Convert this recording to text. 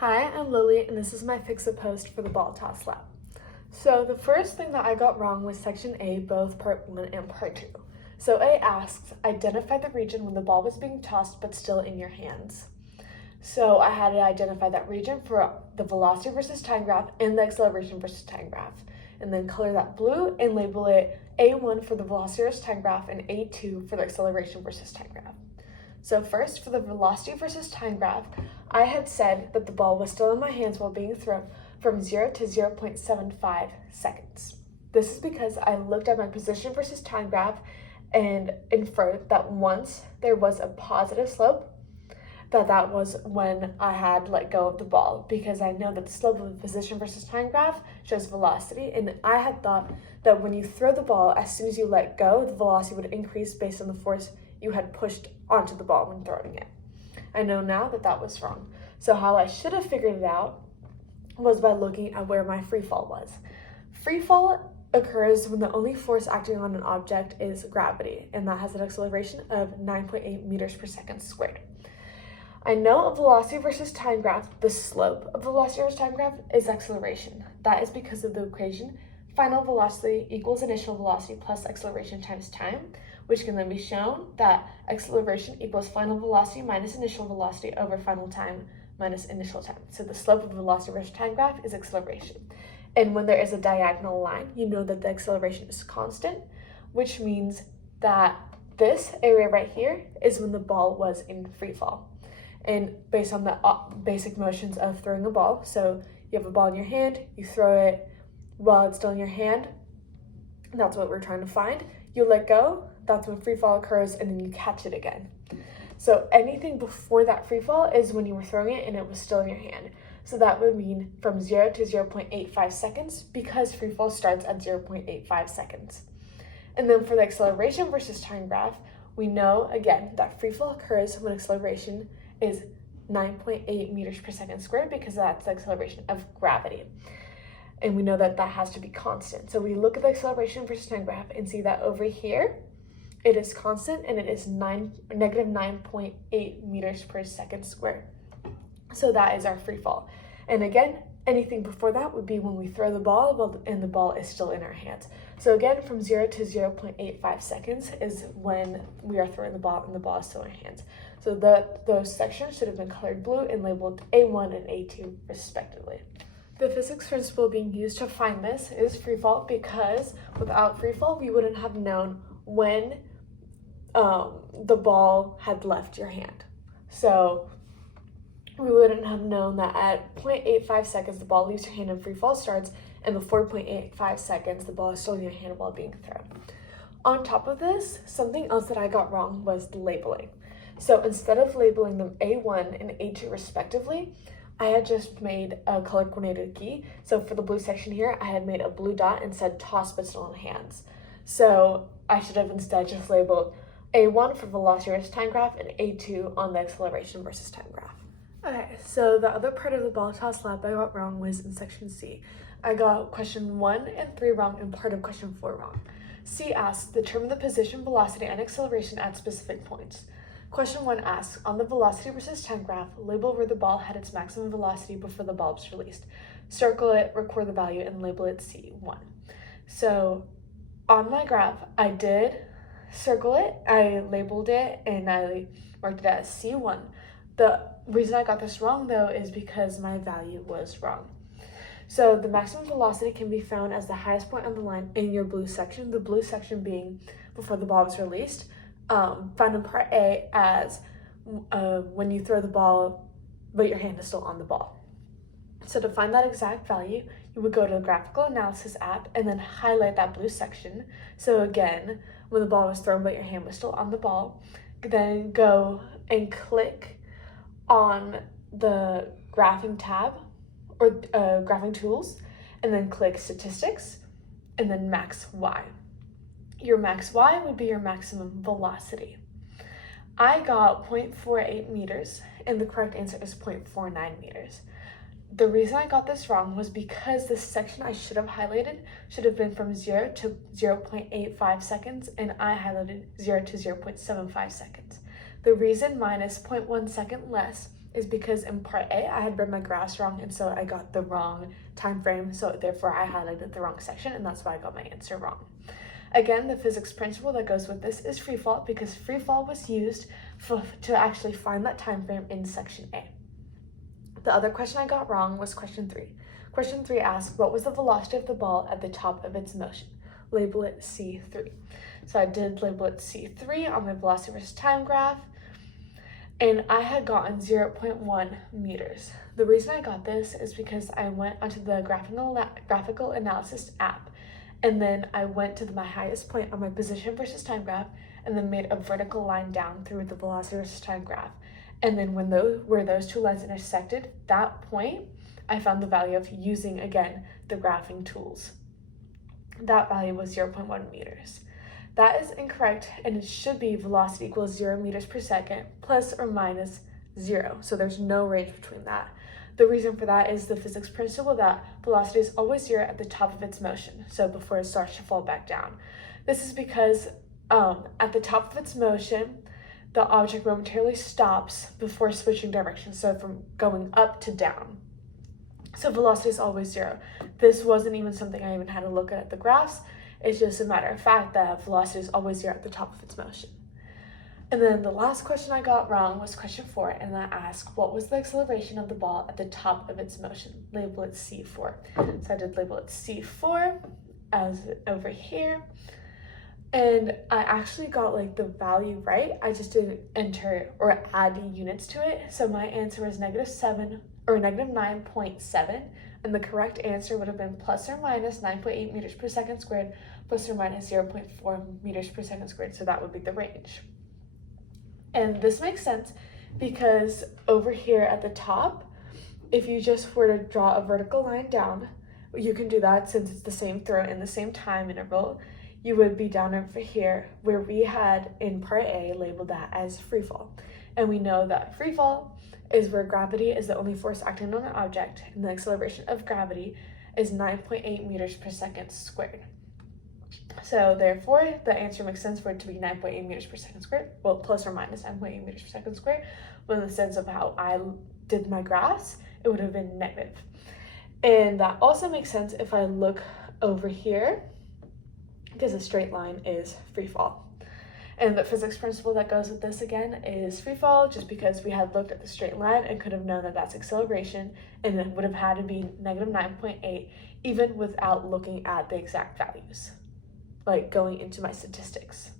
Hi, I'm Lily, and this is my Fix-It post for the ball toss lab. So the first thing that I got wrong was section A, both part 1 and part 2. So A asks, identify the region when the ball was being tossed but still in your hands. So I had to identify that region for the velocity versus time graph and the acceleration versus time graph. And then color that blue and label it A1 for the velocity versus time graph and A2 for the acceleration versus time graph. So first, for the velocity versus time graph, I had said that the ball was still in my hands while being thrown from 0 to 0.75 seconds. This is because I looked at my position versus time graph and inferred that once there was a positive slope, that was when I had let go of the ball, because I know that the slope of the position versus time graph shows velocity, and I had thought that when you throw the ball, as soon as you let go, the velocity would increase based on the force you had pushed onto the ball when throwing it. I know now that that was wrong. So how I should have figured it out was by looking at where my free fall was. Free fall occurs when the only force acting on an object is gravity, and that has an acceleration of 9.8 meters per second squared. I know a velocity versus time graph, the slope of velocity versus time graph is acceleration. That is because of the equation final velocity equals initial velocity plus acceleration times time, which can then be shown that acceleration equals final velocity minus initial velocity over final time minus initial time. So the slope of velocity versus time graph is acceleration. And when there is a diagonal line, you know that the acceleration is constant, which means that this area right here is when the ball was in free fall. And based on the basic motions of throwing a ball, so you have a ball in your hand, you throw it while it's still in your hand, that's what we're trying to find. You let go, that's when free fall occurs, and then you catch it again. So anything before that free fall is when you were throwing it and it was still in your hand. So that would mean from 0 to 0.85 seconds, because free fall starts at 0.85 seconds. And then for the acceleration versus time graph, we know again that free fall occurs when acceleration is 9.8 meters per second squared, because that's the acceleration of gravity. And we know that that has to be constant. So we look at the acceleration versus time graph and see that over here, it is constant and it is negative 9.8 meters per second squared. So that is our free fall. And again, anything before that would be when we throw the ball and the ball is still in our hands. So again, from 0 to 0.85 seconds is when we are throwing the ball and the ball is still in our hands. So those sections should have been colored blue and labeled A1 and A2 respectively. The physics principle being used to find this is free fall, because without free fall, we wouldn't have known when the ball had left your hand. So we wouldn't have known that at 0.85 seconds, the ball leaves your hand and free fall starts, and before 0.85 seconds, the ball is still in your hand while being thrown. On top of this, something else that I got wrong was the labeling. So instead of labeling them A1 and A2 respectively, I had just made a color coordinated key. So for the blue section here, I had made a blue dot and said toss but still in hands. So I should have instead just labeled A1 for velocity versus time graph and A2 on the acceleration versus time graph. Okay, so the other part of the ball toss lab I got wrong was in section C. I got question 1 and 3 wrong and part of question 4 wrong. C asks, determine the position, velocity, and acceleration at specific points. Question 1 asks, on the velocity versus time graph, label where the ball had its maximum velocity before the ball was released. Circle it, record the value, and label it C1. So on my graph, I did circle it, I labeled it, and I marked it as C1. The reason I got this wrong, though, is because my value was wrong. So the maximum velocity can be found as the highest point on the line in your blue section, the blue section being before the ball was released. Found in part A as when you throw the ball, but your hand is still on the ball. So to find that exact value, you would go to the graphical analysis app and then highlight that blue section. So again, when the ball was thrown, but your hand was still on the ball, then go and click on the graphing tab or graphing tools, and then click statistics and then max Y. Your max Y would be your maximum velocity. I got 0.48 meters, and the correct answer is 0.49 meters. The reason I got this wrong was because the section I should have highlighted should have been from 0 to 0.85 seconds, and I highlighted 0 to 0.75 seconds. The reason mine is 0.1 second less is because in part A, I had read my graphs wrong, and so I got the wrong time frame, so therefore I highlighted the wrong section, and that's why I got my answer wrong. Again, the physics principle that goes with this is free fall, because free fall was used to actually find that time frame in section A. The other question I got wrong was question 3. Question 3 asked, what was the velocity of the ball at the top of its motion? Label it C3. So I did label it C3 on my velocity versus time graph, and I had gotten 0.1 meters. The reason I got this is because I went onto the graphical analysis app, and then I went to my highest point on my position versus time graph, and then made a vertical line down through the velocity versus time graph. And then where those two lines intersected, that point, I found the value of using, again, the graphing tools. That value was 0.1 meters. That is incorrect, and it should be velocity equals 0 meters per second plus or minus 0. So there's no range between that. The reason for that is the physics principle that velocity is always 0 at the top of its motion, so before it starts to fall back down. This is because at the top of its motion, the object momentarily stops before switching direction, so from going up to down. So velocity is always 0. This wasn't even something I even had to look at the graphs. It's just a matter of fact that velocity is always 0 at the top of its motion. And then the last question I got wrong was question 4, and that asked, what was the acceleration of the ball at the top of its motion? Label it C4. So I did label it C4 as over here. And I actually got like the value right. I just didn't enter or add the units to it. So my answer was -7 or -9.7. And the correct answer would have been plus or minus 9.8 meters per second squared plus or minus 0.4 meters per second squared. So that would be the range. And this makes sense because over here at the top, if you just were to draw a vertical line down, you can do that since it's the same throw in the same time interval. You would be down over here where we had in part A labeled that as free fall. And we know that free fall is where gravity is the only force acting on an object, and the acceleration of gravity is 9.8 meters per second squared. So therefore, the answer makes sense for it to be 9.8 meters per second squared, well, plus or minus 9.8 meters per second squared, but in the sense of how I did my graphs, it would have been negative. And that also makes sense if I look over here, because a straight line is free fall. And the physics principle that goes with this again is free fall, just because we had looked at the straight line and could have known that that's acceleration, and it would have had to be -9.8 even without looking at the exact values, like going into my statistics.